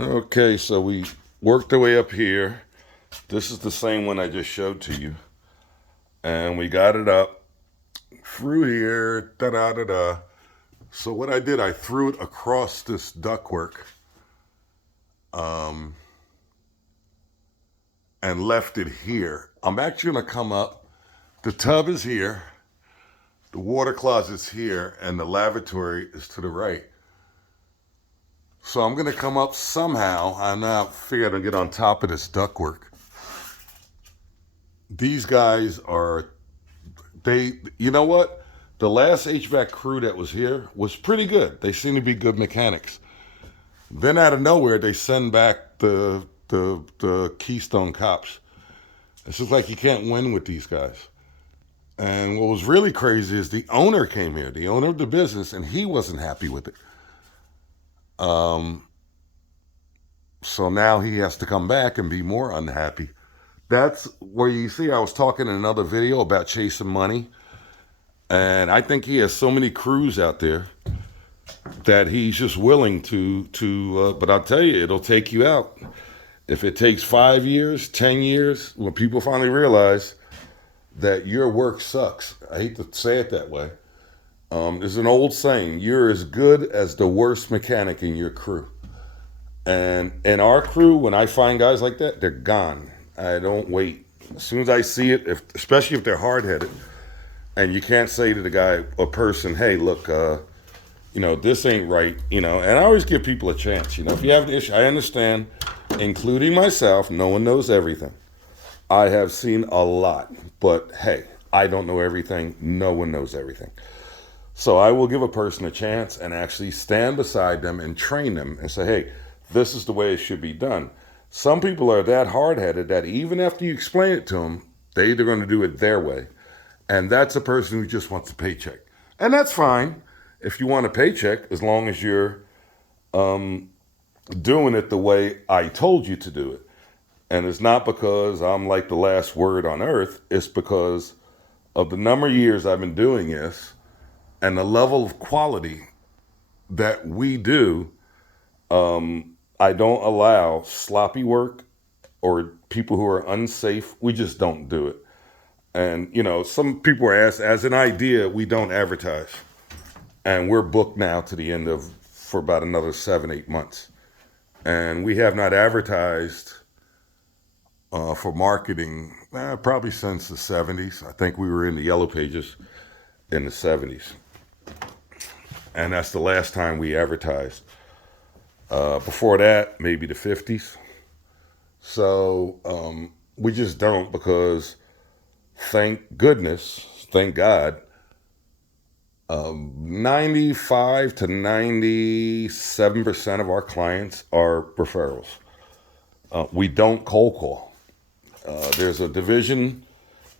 Okay, so we worked our way up here. This is the same one I just showed to you. And we got it up through here, da da da da. So what I did, I threw it across this ductwork and left it here. I'm actually gonna come up. The tub is here, the water closet's here, and the lavatory is to the right. So I'm gonna come up somehow. I now figure I'm gonna get on top of this ductwork. These guys are, you know what? The last HVAC crew that was here was pretty good. They seem to be good mechanics. Then out of nowhere, they send back the Keystone cops. It's just like you can't win with these guys. And what was really crazy is the owner came here, the owner of the business, and he wasn't happy with it. So now he has to come back and be more unhappy. That's where you see I was talking in another video about chasing money. And I think he has so many crews out there that he's just willing to but I'll tell you, it'll take you out. If it takes 5 years, 10 years, when people finally realize that your work sucks. I hate to say it that way. There's an old saying, you're as good as the worst mechanic in your crew. And in our crew, when I find guys like that, they're gone. I don't wait. As soon as I see it, especially if they're hard-headed, and you can't say to the guy or person, hey, look, this ain't right, and I always give people a chance. If you have an issue, I understand, including myself, no one knows everything. I have seen a lot, but hey, I don't know everything. No one knows everything. So I will give a person a chance and actually stand beside them and train them and say, hey, this is the way it should be done. Some people are that hard-headed that even after you explain it to them, they're either going to do it their way. And that's a person who just wants a paycheck. And that's fine if you want a paycheck, as long as you're doing it the way I told you to do it. And it's not because I'm like the last word on earth. It's because of the number of years I've been doing this and the level of quality that we do. I don't allow sloppy work or people who are unsafe. We just don't do it. And, some people are asked, as an idea, we don't advertise. And we're booked now to the end for about another 7-8 months. And we have not advertised for marketing probably since the 70s. I think we were in the Yellow Pages in the 70s. And that's the last time we advertised. Before that, maybe the 50s. So we just don't, because thank goodness, thank God, 95 to 97% of our clients are referrals. We don't cold call. There's a division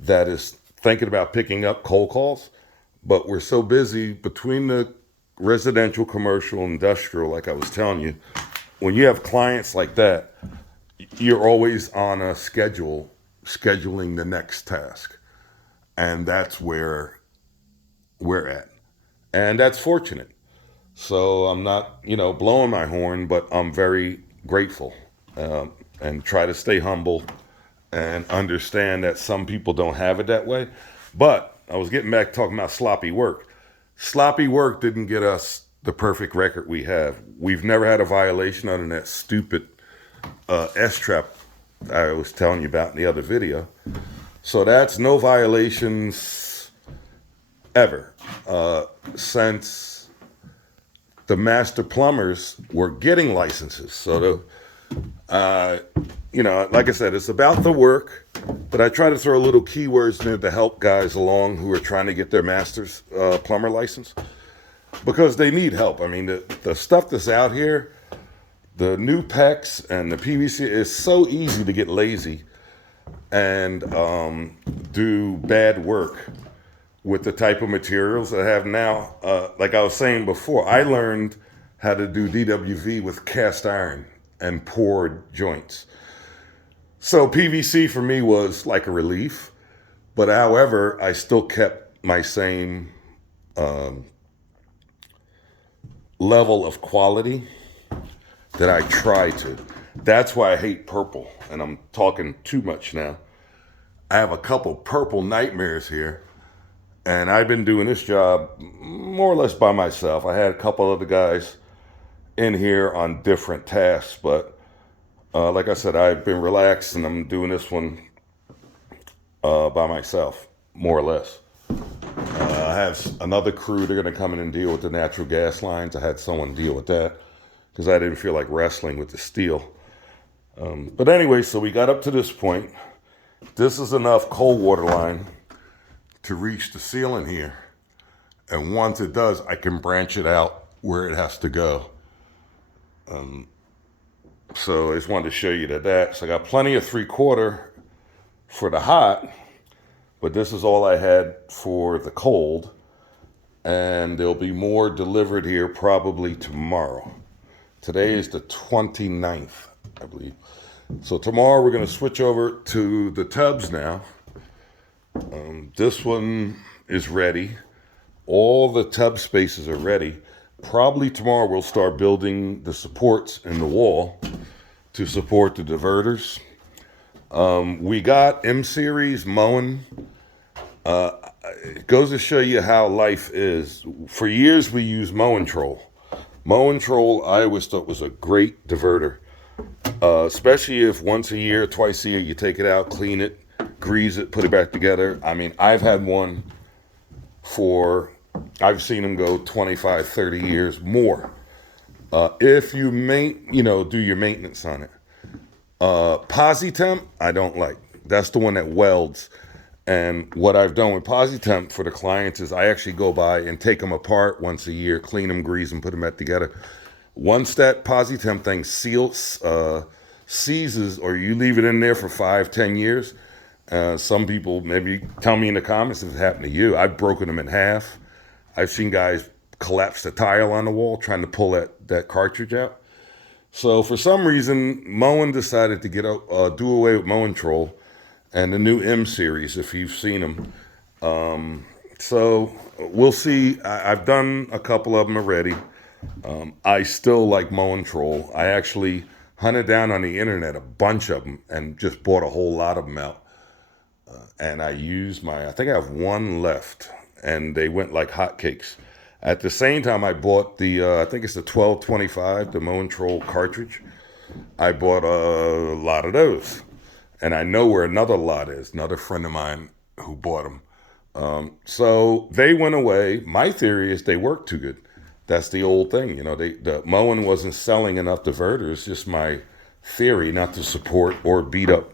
that is thinking about picking up cold calls, but we're so busy between the residential, commercial, industrial, like I was telling you, when you have clients like that, you're always on a schedule, scheduling the next task. And that's where we're at. And that's fortunate. So I'm not, blowing my horn, but I'm very grateful, and try to stay humble and understand that some people don't have it that way. But I was getting back talking about sloppy work. Sloppy work didn't get us the perfect record we have. We've never had a violation other than that stupid S-trap I was telling you about in the other video. So that's no violations ever since the master plumbers were getting licenses. So like I said, it's about the work, but I try to throw little keywords in there to help guys along who are trying to get their master's plumber license, because they need help. I mean, the stuff that's out here, the new PEX and the PVC, is so easy to get lazy and do bad work with the type of materials I have now. Like I was saying before, I learned how to do DWV with cast iron and poured joints. So PVC for me was like a relief, but however, I still kept my same level of quality that I try to. That's why I hate purple, and I'm talking too much now. I have a couple purple nightmares here, and I've been doing this job more or less by myself. I had a couple other guys in here on different tasks, but like I said, I've been relaxed, and I'm doing this one by myself, more or less. I have another crew. They're going to come in and deal with the natural gas lines. I had someone deal with that because I didn't feel like wrestling with the steel. But anyway, so we got up to this point. This is enough cold water line to reach the ceiling here. And once it does, I can branch it out where it has to go. So I just wanted to show you that. So I got plenty of 3/4 for the hot, but this is all I had for the cold. And there'll be more delivered here probably tomorrow. Today is the 29th, I believe. So tomorrow we're going to switch over to the tubs now. This one is ready. All the tub spaces are ready. Probably tomorrow we'll start building the supports in the wall to support the diverters. We got M-Series mowing. It goes to show you how life is. For years we used Mowing Troll. Mowing Troll I always thought was a great diverter. Especially if once a year, twice a year, you take it out, clean it, grease it, put it back together. I mean, I've had one I've seen them go 25, 30 years more. If you do your maintenance on it. PosiTemp, I don't like. That's the one that welds. And what I've done with PosiTemp for the clients is I actually go by and take them apart once a year, clean them, grease them, put them back together. Once that PosiTemp thing seizes, or you leave it in there for 5, 10 years, some people maybe tell me in the comments if it happened to you. I've broken them in half. I've seen guys collapse the tile on the wall trying to pull that cartridge out. So for some reason, Moen decided to do away with Mowing Troll and the new M-Series, if you've seen them. So we'll see. I've done a couple of them already. I still like Mowing Troll. I actually hunted down on the internet a bunch of them and just bought a whole lot of them out. And I think I have one left, and they went like hotcakes. At the same time, I bought I think it's the 1225, the Mowing Troll cartridge. I bought a lot of those. And I know where another lot is, another friend of mine who bought them. So they went away. My theory is they work too good. That's the old thing. The Moen wasn't selling enough diverters. Just my theory, not to support or beat up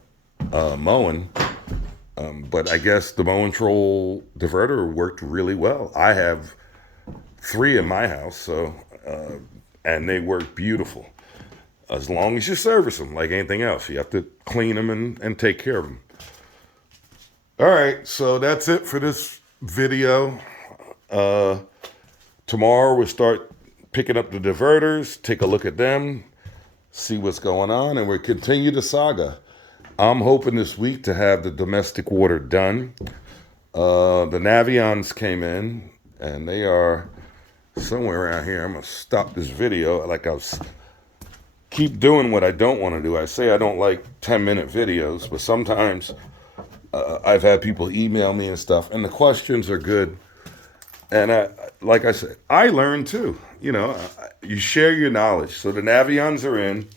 Moen. But I guess the Mowing Troll diverter worked really well. I have 3 in my house, and they work beautiful. As long as you service them like anything else. You have to clean them and take care of them. All right, so that's it for this video. Tomorrow we'll start picking up the diverters, take a look at them, see what's going on, and we'll continue the saga. I'm hoping this week to have the domestic water done. The Navions came in, and they are somewhere around here. I'm going to stop this video like I was... keep doing what I don't want to do. I say I don't like 10-minute videos, but sometimes I've had people email me and stuff, and the questions are good. And like I said, I learn too. You share your knowledge. So the Navions are in.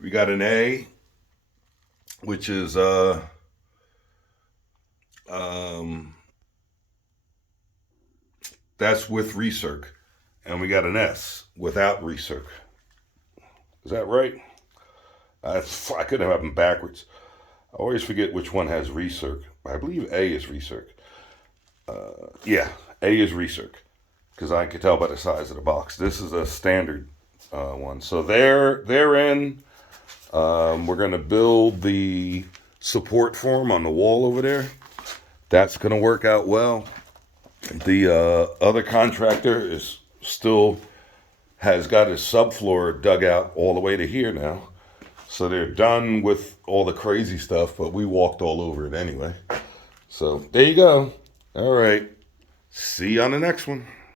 We got an A, which is that's with recirc, and we got an S without recirc. Is that right? I couldn't have them backwards. I always forget which one has recirc. I believe A is recirc. Yeah, A is recirc, because I could tell by the size of the box. This is a standard one. So they're in. We're going to build the support form on the wall over there. That's going to work out well. The other contractor has got his subfloor dug out all the way to here now. So they're done with all the crazy stuff, but we walked all over it anyway. So there you go. All right. See you on the next one.